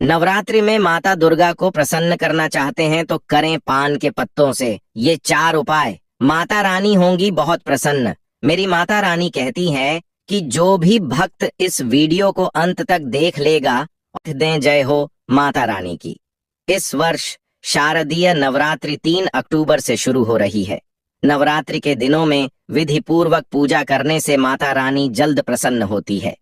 नवरात्रि में माता दुर्गा को प्रसन्न करना चाहते हैं तो करें पान के पत्तों से ये 4 उपाय। माता रानी होंगी बहुत प्रसन्न। मेरी माता रानी कहती है कि जो भी भक्त इस वीडियो को अंत तक देख लेगा, दें जय हो माता रानी की। इस वर्ष शारदीय नवरात्रि 3 अक्टूबर से शुरू हो रही है। नवरात्रि के दिनों में विधि पूर्वक पूजा करने से माता रानी जल्द प्रसन्न होती है।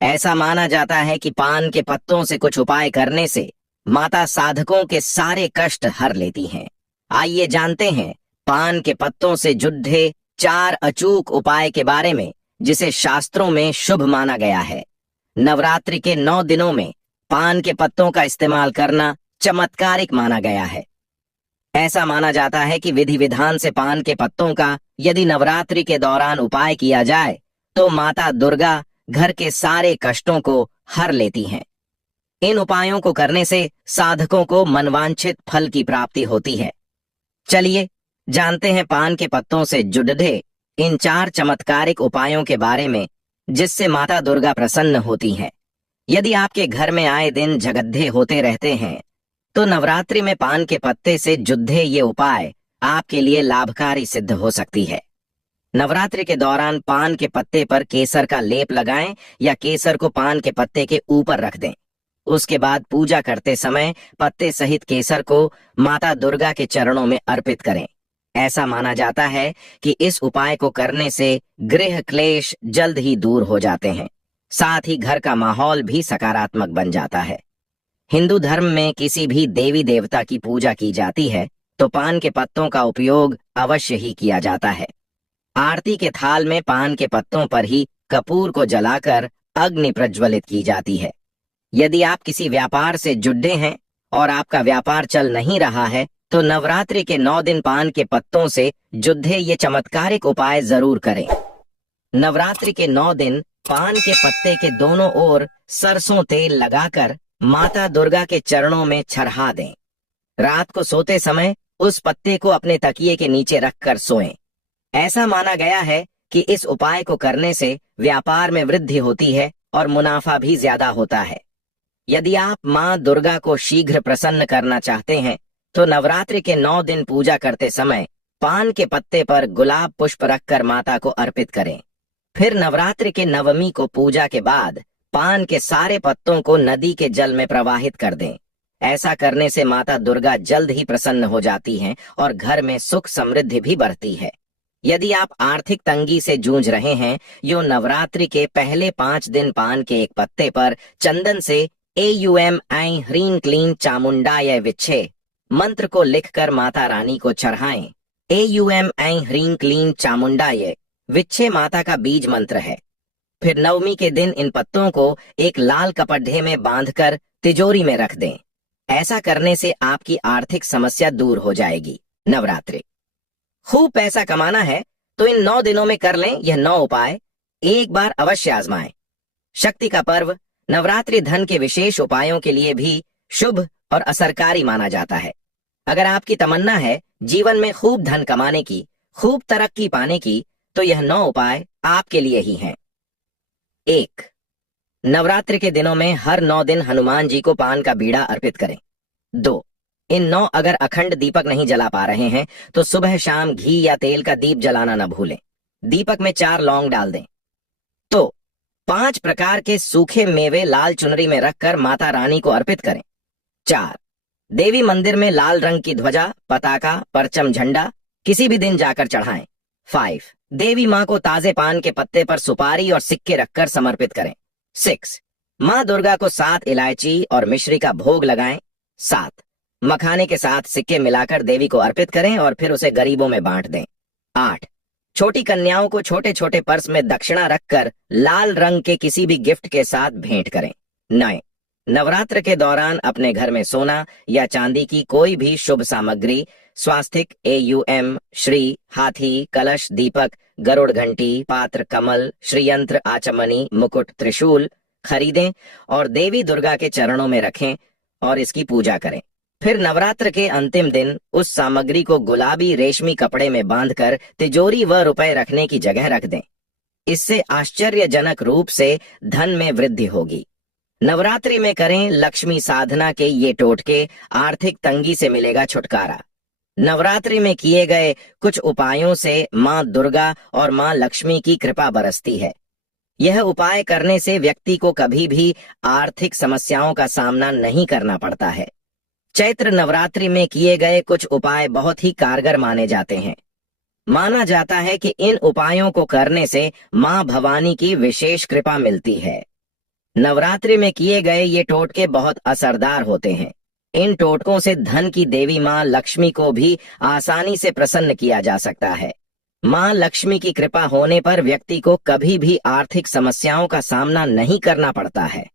ऐसा माना जाता है कि पान के पत्तों से कुछ उपाय करने से माता साधकों के सारे कष्ट हर लेती हैं। आइए जानते हैं पान के पत्तों से जुड़े 4 अचूक उपाय के बारे में, जिसे शास्त्रों में शुभ माना गया है। नवरात्रि के 9 दिनों में पान के पत्तों का इस्तेमाल करना चमत्कारिक माना गया है। ऐसा माना जाता है कि विधि विधान से पान के पत्तों का यदि नवरात्रि के दौरान उपाय किया जाए तो माता दुर्गा घर के सारे कष्टों को हर लेती हैं। इन उपायों को करने से साधकों को मनवांछित फल की प्राप्ति होती है। चलिए जानते हैं पान के पत्तों से जुड़े इन 4 चमत्कारिक उपायों के बारे में, जिससे माता दुर्गा प्रसन्न होती हैं। यदि आपके घर में आए दिन झगड्डे होते रहते हैं तो नवरात्रि में पान के पत्ते से जुड़े ये उपाय आपके लिए लाभकारी सिद्ध हो सकती है। नवरात्रि के दौरान पान के पत्ते पर केसर का लेप लगाएं या केसर को पान के पत्ते के ऊपर रख दें। उसके बाद पूजा करते समय पत्ते सहित केसर को माता दुर्गा के चरणों में अर्पित करें। ऐसा माना जाता है कि इस उपाय को करने से गृह क्लेश जल्द ही दूर हो जाते हैं। साथ ही घर का माहौल भी सकारात्मक बन जाता है। हिंदू धर्म में किसी भी देवी देवता की पूजा की जाती है तो पान के पत्तों का उपयोग अवश्य ही किया जाता है। आरती के थाल में पान के पत्तों पर ही कपूर को जलाकर अग्नि प्रज्वलित की जाती है। यदि आप किसी व्यापार से जुड़े हैं और आपका व्यापार चल नहीं रहा है तो नवरात्रि के 9 दिन पान के पत्तों से जुड़े ये चमत्कारिक उपाय जरूर करें। नवरात्रि के 9 दिन पान के पत्ते के दोनों ओर सरसों तेल लगाकर माता दुर्गा के चरणों में चढ़ा दें। रात को सोते समय उस पत्ते को अपने तकिए के नीचे रखकर सोएं। ऐसा माना गया है कि इस उपाय को करने से व्यापार में वृद्धि होती है और मुनाफा भी ज्यादा होता है। यदि आप मां दुर्गा को शीघ्र प्रसन्न करना चाहते हैं तो नवरात्रि के 9 दिन पूजा करते समय पान के पत्ते पर गुलाब पुष्प रखकर माता को अर्पित करें। फिर नवरात्रि के 9वीं को पूजा के बाद पान के सारे पत्तों को नदी के जल में प्रवाहित कर दें। ऐसा करने से माता दुर्गा जल्द ही प्रसन्न हो जाती हैं और घर में सुख समृद्धि भी बढ़ती है। यदि आप आर्थिक तंगी से जूझ रहे हैं, यो नवरात्रि के पहले 5 दिन पान के एक पत्ते पर चंदन से AUM ऐं ह्रीं क्लीं चामुंडाय विच्छे मंत्र को लिखकर माता रानी को चढ़ाएं। AUM ऐं ह्रीं क्लीं चामुंडाय विच्छे माता का बीज मंत्र है। फिर 9वीं के दिन इन पत्तों को एक लाल कपड़े में बांधकर तिजोरी में रख दें। ऐसा करने से आपकी आर्थिक समस्या दूर हो जाएगी। नवरात्रि खूब पैसा कमाना है तो इन 9 दिनों में कर लें यह 9 उपाय। एक बार अवश्य आजमाएं। शक्ति का पर्व नवरात्रि धन के विशेष उपायों के लिए भी शुभ और असरकारी माना जाता है। अगर आपकी तमन्ना है जीवन में खूब धन कमाने की, खूब तरक्की पाने की, तो यह 9 उपाय आपके लिए ही हैं। 1. नवरात्रि के दिनों में हर 9 दिन हनुमान जी को पान का बीड़ा अर्पित करें। 2. इन 9 अगर अखंड दीपक नहीं जला पा रहे हैं तो सुबह शाम घी या तेल का दीप जलाना न भूलें। दीपक में 4 लौंग डाल दें। तो 5 प्रकार के सूखे मेवे लाल चुनरी में रखकर माता रानी को अर्पित करें। 4. देवी मंदिर में लाल रंग की ध्वजा, पताका, परचम, झंडा किसी भी दिन जाकर चढ़ाएं। 5. देवी माँ को ताजे पान के पत्ते पर सुपारी और सिक्के रखकर समर्पित करें। 6. माँ दुर्गा को 7 इलायची और मिश्री का भोग लगाएं। 7. मखाने के साथ सिक्के मिलाकर देवी को अर्पित करें और फिर उसे गरीबों में बांट दें। 8. छोटी कन्याओं को छोटे छोटे पर्स में दक्षिणा रखकर लाल रंग के किसी भी गिफ्ट के साथ भेंट करें। 9. नवरात्र के दौरान अपने घर में सोना या चांदी की कोई भी शुभ सामग्री, स्वास्तिक, AUM, श्री, हाथी, कलश, दीपक, गरुड़ घंटी, पात्र, कमल, श्रीयंत्र, आचमनी, मुकुट, त्रिशूल खरीदें और देवी दुर्गा के चरणों में रखें और इसकी पूजा करें। फिर नवरात्र के अंतिम दिन उस सामग्री को गुलाबी रेशमी कपड़े में बांधकर तिजोरी व रुपए रखने की जगह रख दें। इससे आश्चर्यजनक रूप से धन में वृद्धि होगी। नवरात्रि में करें लक्ष्मी साधना के ये टोटके, आर्थिक तंगी से मिलेगा छुटकारा। नवरात्रि में किए गए कुछ उपायों से मां दुर्गा और मां लक्ष्मी की कृपा बरसती है। यह उपाय करने से व्यक्ति को कभी भी आर्थिक समस्याओं का सामना नहीं करना पड़ता है। चैत्र नवरात्रि में किए गए कुछ उपाय बहुत ही कारगर माने जाते हैं। माना जाता है कि इन उपायों को करने से मां भवानी की विशेष कृपा मिलती है। नवरात्रि में किए गए ये टोटके बहुत असरदार होते हैं। इन टोटकों से धन की देवी मां लक्ष्मी को भी आसानी से प्रसन्न किया जा सकता है। मां लक्ष्मी की कृपा होने पर व्यक्ति को कभी भी आर्थिक समस्याओं का सामना नहीं करना पड़ता है।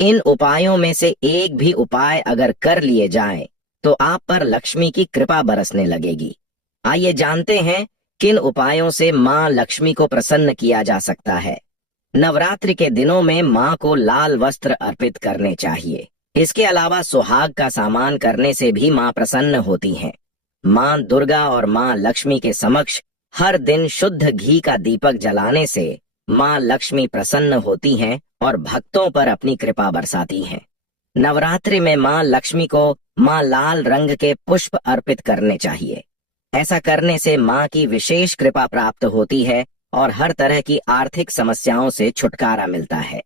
इन उपायों में से एक भी उपाय अगर कर लिए जाएं, तो आप पर लक्ष्मी की कृपा बरसने लगेगी। आइए जानते हैं किन उपायों से मां लक्ष्मी को प्रसन्न किया जा सकता है। नवरात्रि के दिनों में मां को लाल वस्त्र अर्पित करने चाहिए। इसके अलावा सुहाग का सामान करने से भी मां प्रसन्न होती हैं। मां दुर्गा और मां लक्ष्मी के समक्ष हर दिन शुद्ध घी का दीपक जलाने से मां लक्ष्मी प्रसन्न होती हैं और भक्तों पर अपनी कृपा बरसाती हैं। नवरात्रि में मां लक्ष्मी को मां लाल रंग के पुष्प अर्पित करने चाहिए। ऐसा करने से मां की विशेष कृपा प्राप्त होती है और हर तरह की आर्थिक समस्याओं से छुटकारा मिलता है।